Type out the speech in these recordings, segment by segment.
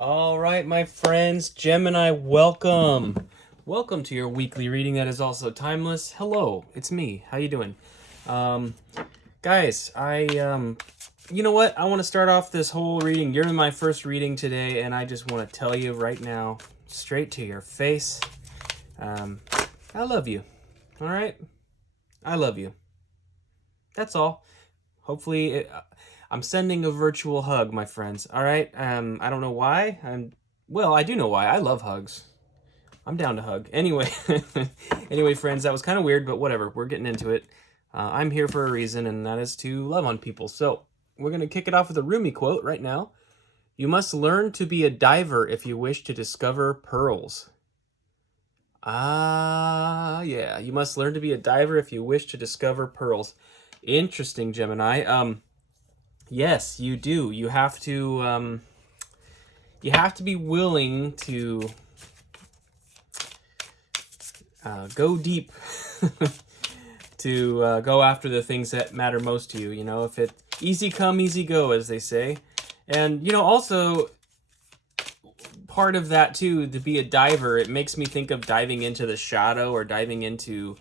All right, my friends, Gemini, welcome. Welcome to your weekly reading that is also timeless. Hello, it's me. How you doing? Um, guys, you know what? I want to start off this whole reading. You're in my first reading today, and I just want to tell you right now, straight to your face, I love you. All right? I love you. That's all. Hopefully, I'm sending a virtual hug, my friends. All right. I don't know why. Well, I do know why. I love hugs. I'm down to hug. Anyway, anyway, friends, that was kind of weird, but whatever. We're getting into it. I'm here for a reason, and that is to love on people. So we're gonna kick it off with a Rumi quote right now. You must learn to be a diver if you wish to discover pearls. Ah, yeah. You must learn to be a diver if you wish to discover pearls. Interesting, Gemini. Yes, you do. You have to be willing to go deep to go after the things that matter most to you. You know, if it easy come, easy go, as they say. And, you know, also part of that too, to be a diver, it makes me think of diving into the shadow or diving into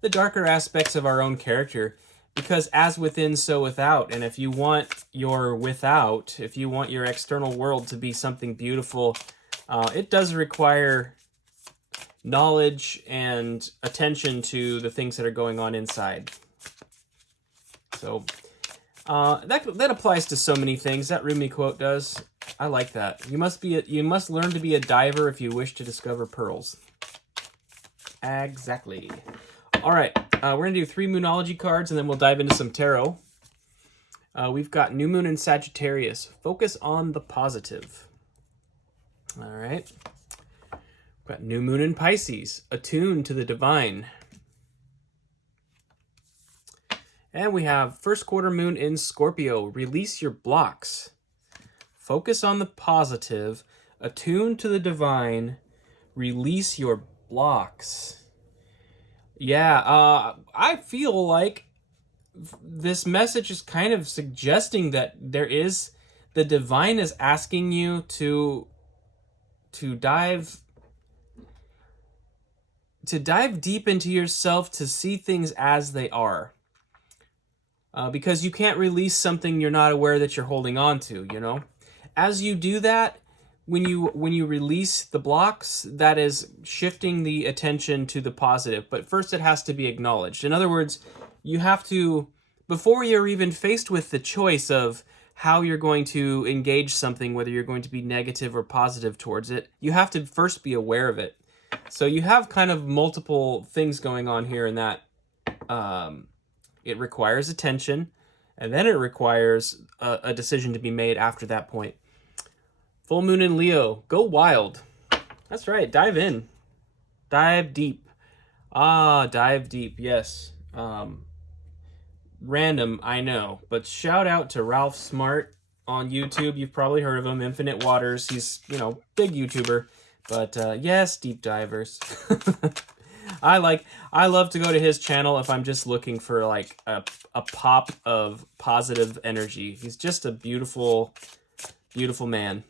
the darker aspects of our own character. Because as within, so without. And if you want your without, if you want your external world to be something beautiful, it does require knowledge and attention to the things that are going on inside. So that applies to so many things. That Rumi quote does. I like that. You must learn to be a diver if you wish to discover pearls. Exactly. All right, we're going to do 3 Moonology cards, and then we'll dive into some tarot. We've got New Moon in Sagittarius. Focus on the positive. All right. We've got New Moon in Pisces. Attune to the divine. And we have First Quarter Moon in Scorpio. Release your blocks. Focus on the positive. Attune to the divine. Release your blocks. Yeah, I feel like this message is kind of suggesting that the divine is asking you to dive deep into yourself, to see things as they are. Because you can't release something you're not aware that you're holding on to, you know? As you do that, when you release the blocks, that is shifting the attention to the positive. But first it has to be acknowledged. In other words, you have to, before you're even faced with the choice of how you're going to engage something, whether you're going to be negative or positive towards it, you have to first be aware of it. So you have kind of multiple things going on here in that it requires attention, and then it requires a decision to be made after that point. Full Moon in Leo. Go wild. That's right. Dive in. Dive deep. Dive deep. Yes. Random, I know. But shout out to Ralph Smart on YouTube. You've probably heard of him. Infinite Waters. He's, big YouTuber. But yes, deep divers. I love to go to his channel if I'm just looking for like a pop of positive energy. He's just a beautiful man.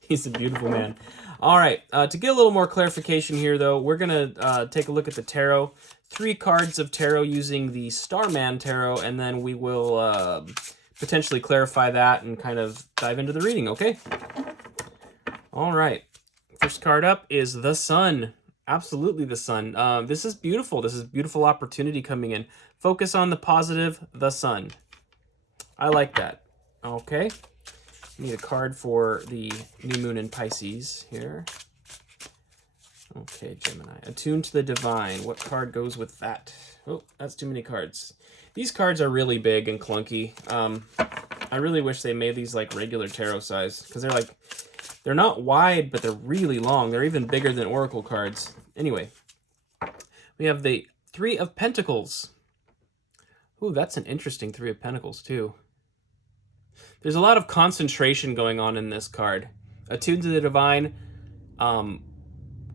He's a beautiful man. All right, to get a little more clarification here, though, we're going to take a look at the tarot. 3 cards of tarot using the Starman Tarot, and then we will potentially clarify that and kind of dive into the reading, okay? All right. First card up is the Sun. Absolutely the Sun. This is beautiful. This is beautiful opportunity coming in. Focus on the positive, the Sun. I like that. Okay. Need a card for the New Moon in Pisces here. Okay, Gemini. Attune to the divine. What card goes with that? Oh, that's too many cards. These cards are really big and clunky. I really wish they made these like regular tarot size, because they're not wide, but they're really long. They're even bigger than Oracle cards. Anyway, we have the 3 of Pentacles. Ooh, that's an interesting 3 of Pentacles too. There's a lot of concentration going on in this card. Attune to the divine,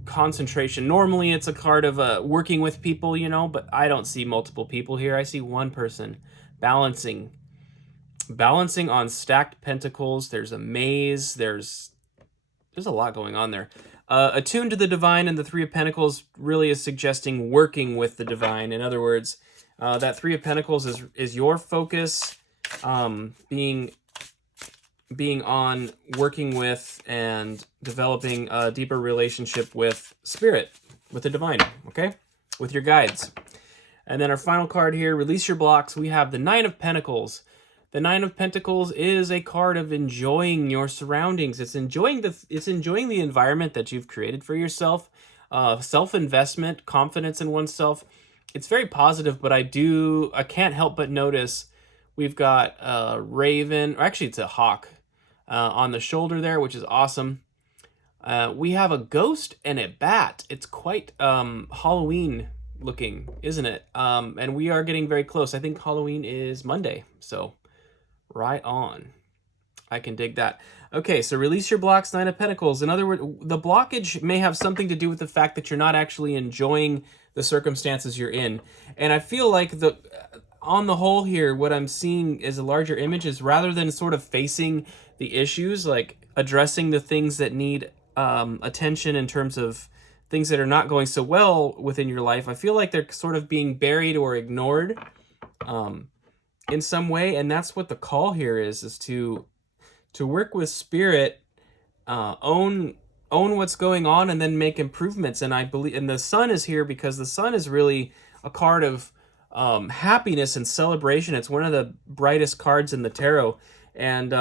concentration. Normally it's a card of working with people, but I don't see multiple people here. I see one person balancing Balancing on stacked pentacles. There's a maze. There's a lot going on there. Attuned to the divine, and the Three of Pentacles really is suggesting working with the divine. In other words, that Three of Pentacles is your focus, being on working with and developing a deeper relationship with spirit, with the divine, okay? With your guides. And then our final card here, release your blocks. We have the Nine of Pentacles. The Nine of Pentacles is a card of enjoying your surroundings. It's enjoying the environment that you've created for yourself. Self-investment, confidence in oneself. It's very positive, but I can't help but notice we've got a raven, or actually it's a hawk, on the shoulder there, which is awesome. We have a ghost and a bat. It's quite Halloween looking, isn't it? And we are getting very close. I think Halloween is Monday, so right on. I can dig that. Okay, so release your blocks, Nine of Pentacles. In other words, the blockage may have something to do with the fact that you're not actually enjoying the circumstances you're in. And I feel like on the whole here, what I'm seeing is a larger image is rather than sort of facing the issues, like addressing the things that need attention in terms of things that are not going so well within your life, I feel like they're sort of being buried or ignored in some way. And that's what the call here is to work with spirit, own what's going on, and then make improvements. And I believe, and the sun is here because the sun is really a card of happiness and celebration. It's one of the brightest cards in the tarot. And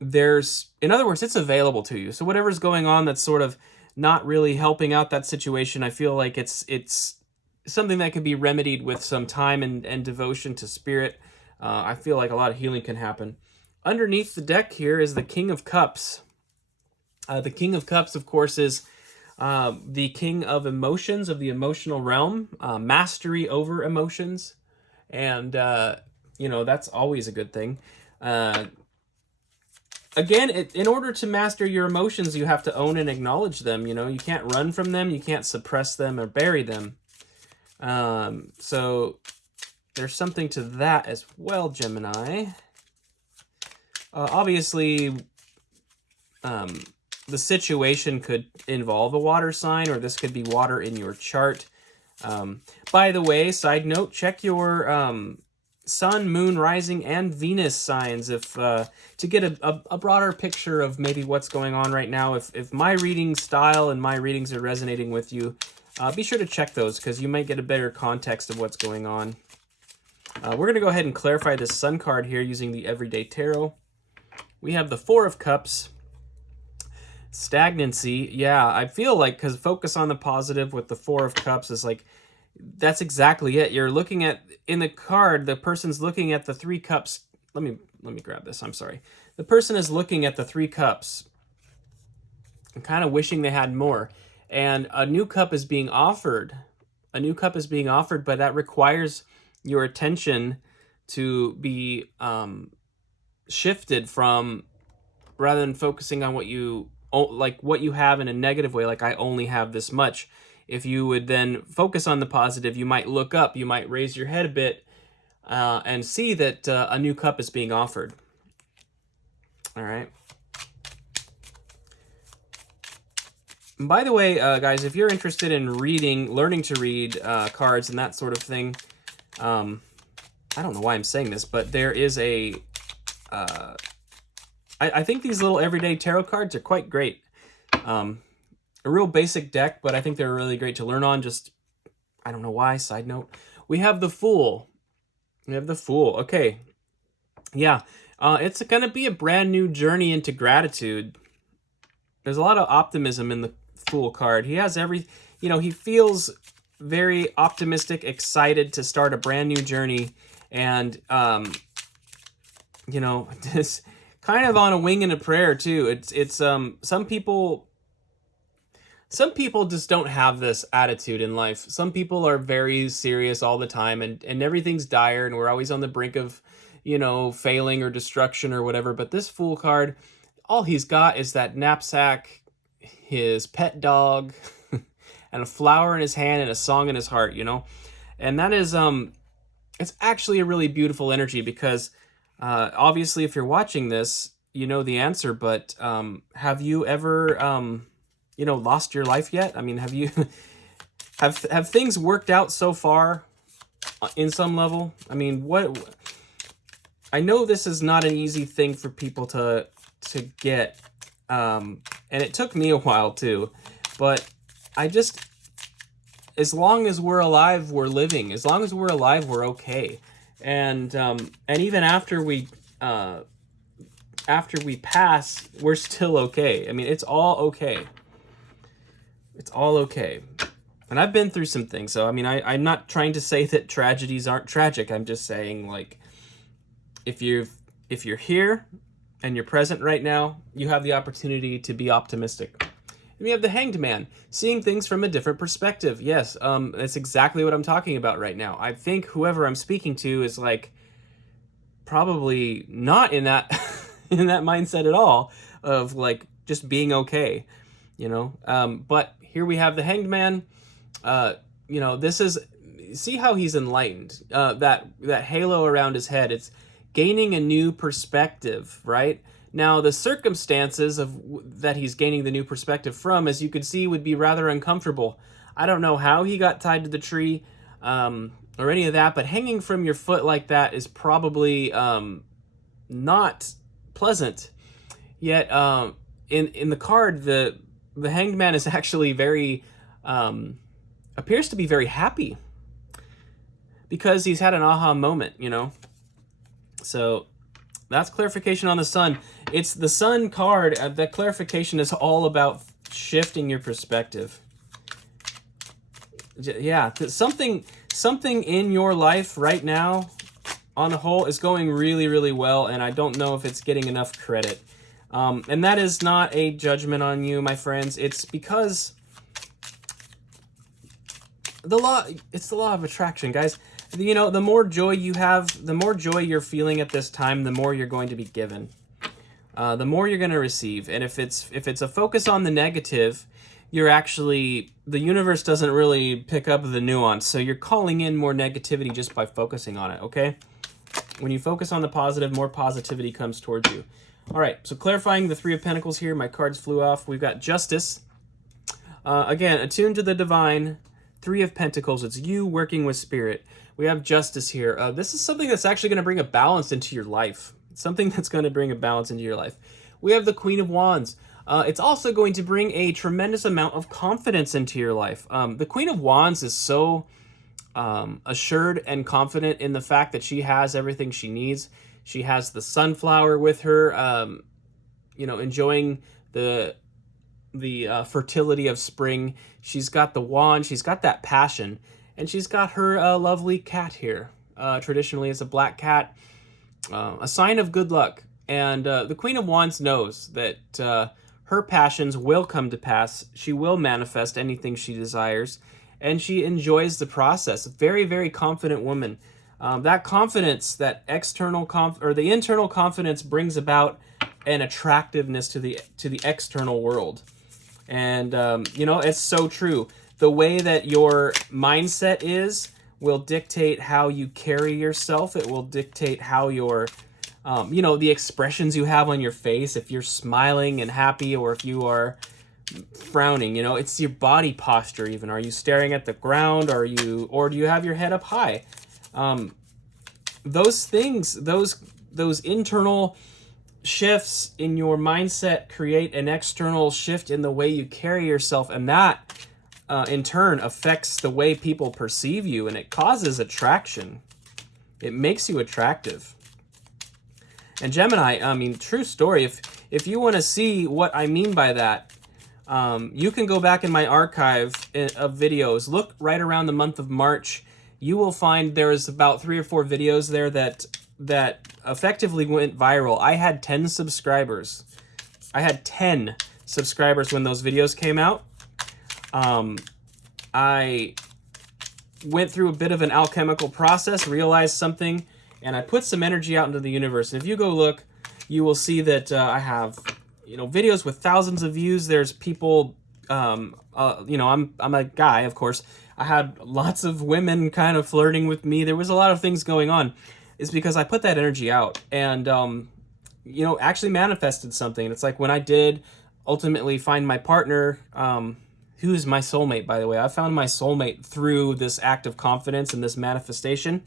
in other words, it's available to you. So whatever's going on that's sort of not really helping out that situation, I feel like it's something that can be remedied with some time and devotion to spirit. I feel like a lot of healing can happen. Underneath the deck here is the King of Cups. The King of Cups, of course, is the king of emotions, of the emotional realm, mastery over emotions. And, that's always a good thing. Again, in order to master your emotions, you have to own and acknowledge them. You can't run from them. You can't suppress them or bury them. So there's something to that as well, Gemini. Obviously, the situation could involve a water sign, or this could be water in your chart. By the way, side note, check your sun, moon, rising, and Venus signs to get a broader picture of maybe what's going on right now. If my reading style and my readings are resonating with you, be sure to check those because you might get a better context of what's going on. We're going to go ahead and clarify this sun card here using the Everyday Tarot. We have the Four of Cups. Stagnancy. Yeah, I feel like because focus on the positive with the Four of Cups is like, that's exactly it. You're looking at, in the card, the person's looking at the Three Cups. Let me grab this. I'm sorry. The person is looking at the Three Cups and kind of wishing they had more. And a new cup is being offered. A new cup is being offered, but that requires your attention to be shifted from, rather than focusing on what you have in a negative way, like I only have this much. If you would then focus on the positive, you might look up, you might raise your head a bit and see that a new cup is being offered. All right. And by the way, guys, if you're interested in learning to read cards and that sort of thing, I don't know why I'm saying this, but there is I think these little everyday tarot cards are quite great. A real basic deck, but I think they're really great to learn on. Just, I don't know why, side note. We have the Fool. Okay. Yeah. It's going to be a brand new journey into gratitude. There's a lot of optimism in the Fool card. He has he feels very optimistic, excited to start a brand new journey. And, this kind of on a wing and a prayer too. It's some people just don't have this attitude in life. Some people are very serious all the time and everything's dire and we're always on the brink of, failing or destruction or whatever. But this Fool card, all he's got is that knapsack, his pet dog, and a flower in his hand and a song in his heart, And that is, it's actually a really beautiful energy because Obviously, if you're watching this, you know the answer, but have you ever, lost your life yet? I mean, have you have things worked out so far in some level? I mean, what? I know this is not an easy thing for people to get, and it took me a while too, but I just, as long as we're alive, we're living. As long as we're alive, we're okay. And even after we pass, we're still okay. I mean, it's all okay. It's all okay. And I've been through some things, so I mean, I'm not trying to say that tragedies aren't tragic. I'm just saying, like, if you're here and you're present right now, you have the opportunity to be optimistic. And we have the Hanged Man, seeing things from a different perspective. Yes, that's exactly what I'm talking about right now. I think whoever I'm speaking to is like probably not in that in that mindset at all of like just being okay, But here we have the Hanged Man. This is, see how he's enlightened. That halo around his head. It's gaining a new perspective, right? Now, the circumstances that he's gaining the new perspective from, as you could see, would be rather uncomfortable. I don't know how he got tied to the tree or any of that, but hanging from your foot like that is probably not pleasant. Yet, in the card, the Hanged Man is actually very, appears to be very happy because he's had an aha moment, So that's clarification on the Sun. It's the Sun card. That clarification is all about shifting your perspective. Yeah, something in your life right now, on the whole, is going really, really well, and I don't know if it's getting enough credit. And that is not a judgment on you, my friends. It's because it's the law of attraction, guys. The more joy you have, the more joy you're feeling at this time, the more you're going to be given. The more you're going to receive. And if it's a focus on the negative, the universe doesn't really pick up the nuance. So you're calling in more negativity just by focusing on it, okay? When you focus on the positive, more positivity comes towards you. All right, so clarifying the Three of Pentacles here. My cards flew off. We've got Justice. Again, attuned to the divine. Three of Pentacles. It's you working with spirit. We have Justice here. This is something that's actually going to bring a balance into your life. Something that's going to bring a balance into your life. We have the Queen of Wands. It's also going to bring a tremendous amount of confidence into your life. The Queen of Wands is so assured and confident in the fact that she has everything she needs. She has the sunflower with her, enjoying the fertility of spring. She's got the wand. She's got that passion. And she's got her lovely cat here. Traditionally, it's a black cat. A sign of good luck. And the Queen of Wands knows that her passions will come to pass. She will manifest anything she desires. And she enjoys the process. A very, very confident woman. That confidence, that the internal confidence brings about an attractiveness to the external world. And, it's so true. The way that your mindset will dictate how you carry yourself. It will dictate how your, the expressions you have on your face. If you're smiling and happy or if you are frowning, it's your body posture even. Are you staring at the ground? Or do you have your head up high? Those things, those internal shifts in your mindset create an external shift in the way you carry yourself, and that in turn affects the way people perceive you, and it causes attraction. It makes you attractive. And Gemini, I mean, true story. If you want to see what I mean by that, you can go back in my archive of videos. Look right around the month of March. You will find there's about 3 or 4 videos there that effectively went viral. I had 10 subscribers. I had 10 subscribers when those videos came out. I went through a bit of an alchemical process, realized something, and I put some energy out into the universe. And if you go look, you will see that I have, videos with thousands of views. There's people, I'm a guy, of course. I had lots of women kind of flirting with me. There was a lot of things going on. is because I put that energy out and, you know, actually manifested something. It's like when I did ultimately find my partner, who's my soulmate, by the way. I found my soulmate through this act of confidence and this manifestation.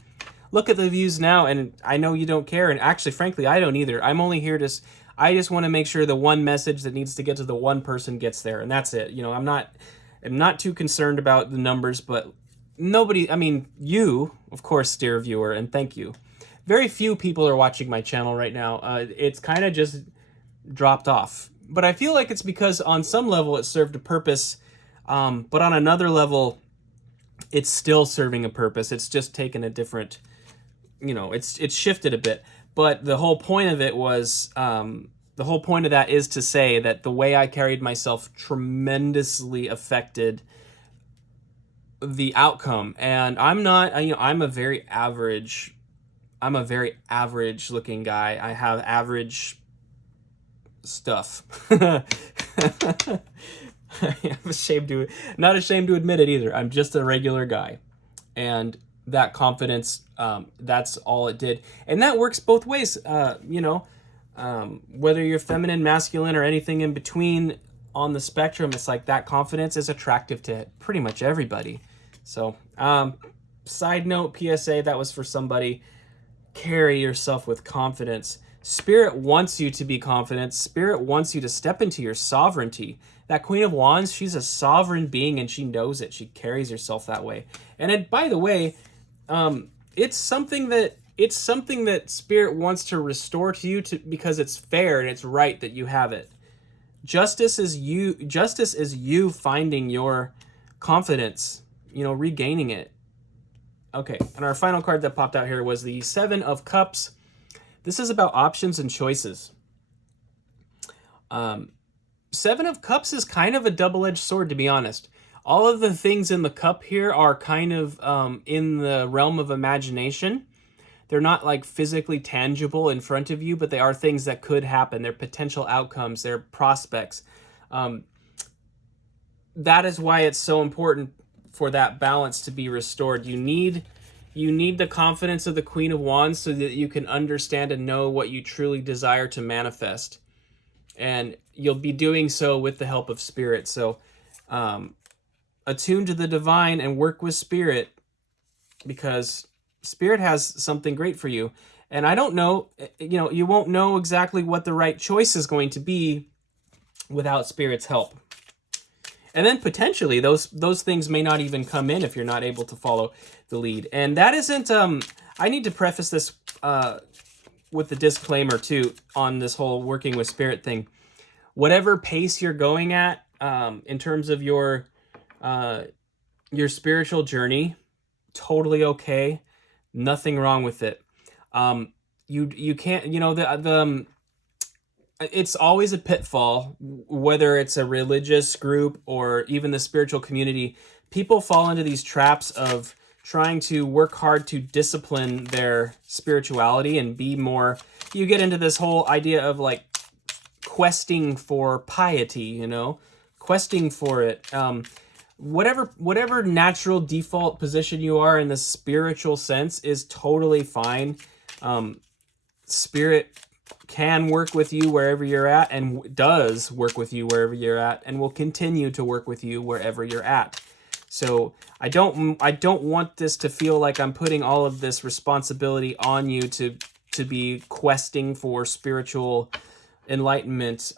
Look at the views now, and I know you don't care, and actually, frankly, I don't either. I'm only here to... I just want to make sure the one message that needs to get to the one person gets there, and that's it. You know, I'm not too concerned about the numbers, but nobody... I mean, you, of course, dear viewer, and thank you. Very few people are watching my channel right now. It's kind of just dropped off. But I feel like it's because on some level it served a purpose, but on another level, it's still serving a purpose. It's just taken a different... You know, it's shifted a bit, but the whole point of it was, the whole point of that is to say that the way I carried myself tremendously affected the outcome. And I'm not, you know, I'm a very average looking guy. I have average stuff. I'm not ashamed to admit it either. I'm just a regular guy. And that confidence, that's all it did. And that works both ways, you know, whether you're feminine, masculine, or anything in between on the spectrum, it's like that confidence is attractive to pretty much everybody. So, side note, PSA, that was for somebody. Carry yourself with confidence. Spirit wants you to be confident. Spirit wants you to step into your sovereignty. That Queen of Wands, she's a sovereign being and she knows it. She carries herself that way. And by the way, it's something that Spirit wants to restore to you because it's fair and it's right that you have it. Justice is you finding your confidence, you know, regaining it. Okay, and our final card that popped out here was the Seven of Cups. This is about options and choices. Seven of Cups is kind of a double-edged sword, to be honest. All of the things in the cup here are kind of in the realm of imagination. They're not like physically tangible in front of you, but they are things that could happen. They're potential outcomes. They're prospects. That is why it's so important for that balance to be restored. You need the confidence of the Queen of Wands so that you can understand and know what you truly desire to manifest. And you'll be doing so with the help of Spirit. So, attune to the divine and work with Spirit, because Spirit has something great for you. And I don't know, you know, you won't know exactly what the right choice is going to be without Spirit's help. And then potentially those things may not even come in if you're not able to follow the lead. And that isn't, I need to preface this with the disclaimer too on this whole working with Spirit thing. Whatever pace you're going at in terms of your spiritual journey, totally okay. Nothing wrong with it. You can't, you know, it's always a pitfall, whether it's a religious group or even the spiritual community. People fall into these traps of trying to work hard to discipline their spirituality and be more, you get into this whole idea of like questing for piety, you know, questing for it. Whatever natural default position you are in the spiritual sense is totally fine. Spirit can work with you wherever you're at, and does work with you wherever you're at, and will continue to work with you wherever you're at. So I don't want this to feel like I'm putting all of this responsibility on you to be questing for spiritual enlightenment.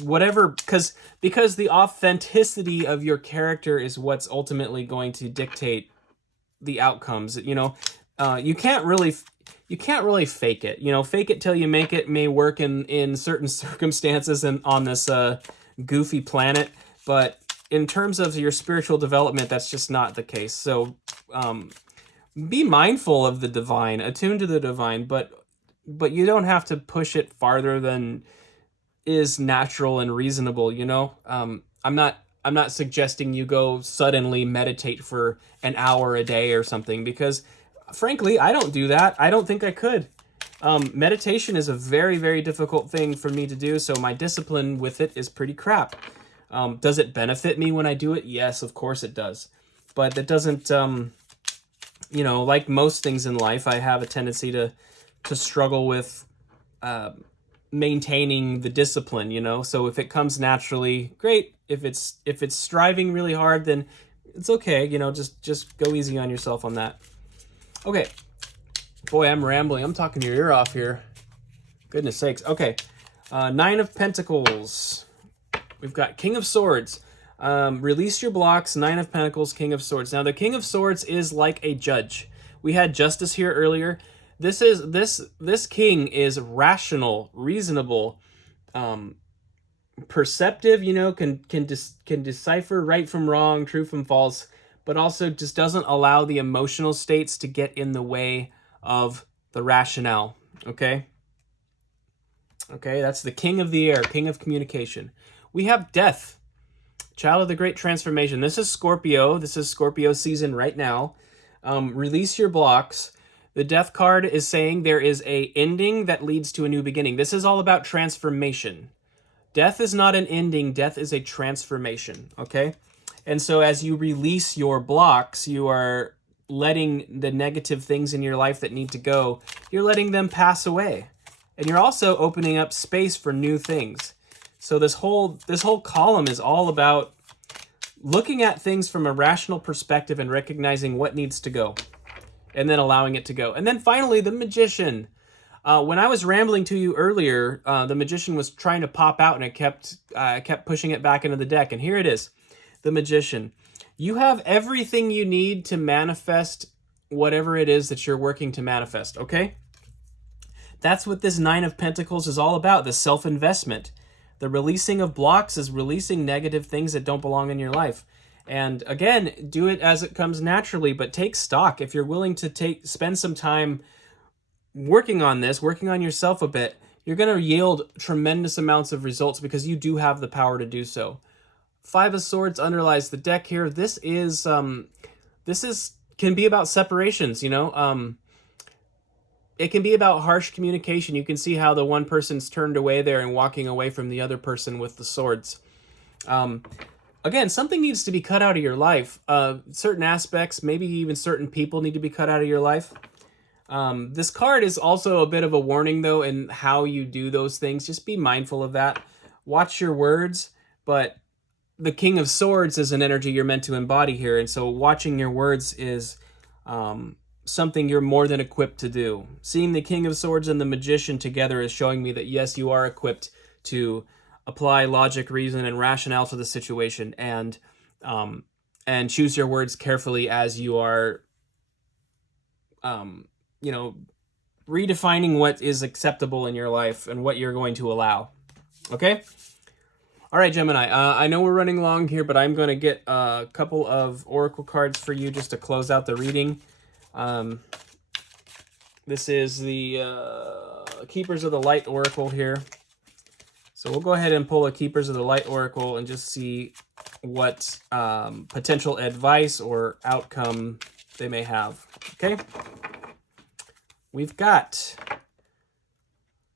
Whatever, because the authenticity of your character is what's ultimately going to dictate the outcomes. You know, you can't really fake it. You know, fake it till you make it may work in certain circumstances and on this goofy planet, but in terms of your spiritual development, that's just not the case. So be mindful of the divine, attune to the divine, but you don't have to push it farther than is natural and reasonable, you know? I'm not suggesting you go suddenly meditate for an hour a day or something, because frankly, I don't do that. I don't think I could. Meditation is a very, very difficult thing for me to do, so my discipline with it is pretty crap. Does it benefit me when I do it? Yes, of course it does. But it doesn't you know, like most things in life, I have a tendency to struggle with maintaining the discipline, you know. So if it comes naturally, great. If it's striving really hard, then it's okay, you know. Just go easy on yourself on that. Okay. Boy, I'm rambling. I'm talking your ear off here. Goodness sakes. Okay. Nine of Pentacles. We've got King of Swords. Release your blocks. Nine of Pentacles, King of Swords. Now, the King of Swords is like a judge. We had Justice here earlier. This king is rational, reasonable, perceptive. You know, can decipher right from wrong, true from false, but also just doesn't allow the emotional states to get in the way of the rationale. Okay. Okay, that's the King of the Air, King of Communication. We have Death, Child of the Great Transformation. This is Scorpio. This is Scorpio season right now. Release your blocks. The Death card is saying there is a ending that leads to a new beginning. This is all about transformation. Death is not an ending. Death is a transformation, okay? And so as you release your blocks, you are letting the negative things in your life that need to go, you're letting them pass away. And you're also opening up space for new things. So this whole column is all about looking at things from a rational perspective and recognizing what needs to go, and then allowing it to go. And then finally, the Magician. When I was rambling to you earlier, the Magician was trying to pop out, and it kept pushing it back into the deck. And here it is, the Magician. You have everything you need to manifest whatever it is that you're working to manifest, okay? That's what this Nine of Pentacles is all about, the self-investment. The releasing of blocks is releasing negative things that don't belong in your life. And again, do it as it comes naturally, but take stock. If you're willing to spend some time working on this, working on yourself a bit, you're going to yield tremendous amounts of results because you do have the power to do so. Five of Swords underlies the deck here. This can be about separations, you know. It can be about harsh communication. You can see how the one person's turned away there and walking away from the other person with the swords. Again, something needs to be cut out of your life. Certain aspects, maybe even certain people need to be cut out of your life. This card is also a bit of a warning, though, in how you do those things. Just be mindful of that. Watch your words, but the King of Swords is an energy you're meant to embody here, and so watching your words is something you're more than equipped to do. Seeing the King of Swords and the Magician together is showing me that, yes, you are equipped to apply logic, reason, and rationale to the situation, and choose your words carefully as you are, you know, redefining what is acceptable in your life and what you're going to allow. Okay? All right, Gemini, I know we're running long here, but I'm going to get a couple of oracle cards for you just to close out the reading. This is the Keepers of the Light Oracle here. So we'll go ahead and pull a Keepers of the Light Oracle and just see what potential advice or outcome they may have. Okay? We've got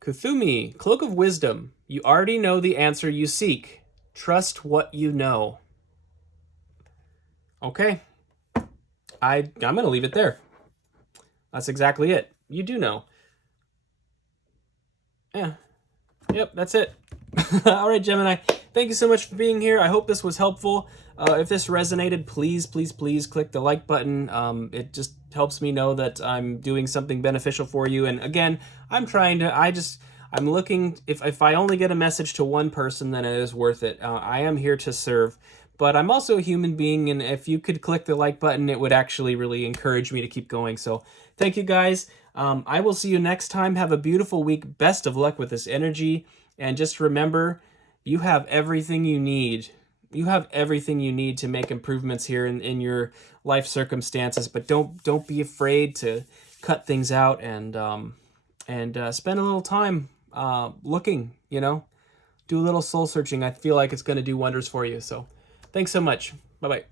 Kuthumi, Cloak of Wisdom. You already know the answer you seek. Trust what you know. Okay. I'm going to leave it there. That's exactly it. You do know. Yeah. Yep, that's it. All right, Gemini. Thank you so much for being here. I hope this was helpful. If this resonated, please, please, please click the like button. It just helps me know that I'm doing something beneficial for you. And again, I'm looking, if I only get a message to one person, then it is worth it. I am here to serve. But I'm also a human being, and if you could click the like button, it would actually really encourage me to keep going. So thank you, guys. I will see you next time. Have a beautiful week. Best of luck with this energy. And just remember, you have everything you need. You have everything you need to make improvements here in your life circumstances. But don't be afraid to cut things out and spend a little time looking, you know. Do a little soul searching. I feel like it's going to do wonders for you. So thanks so much. Bye-bye.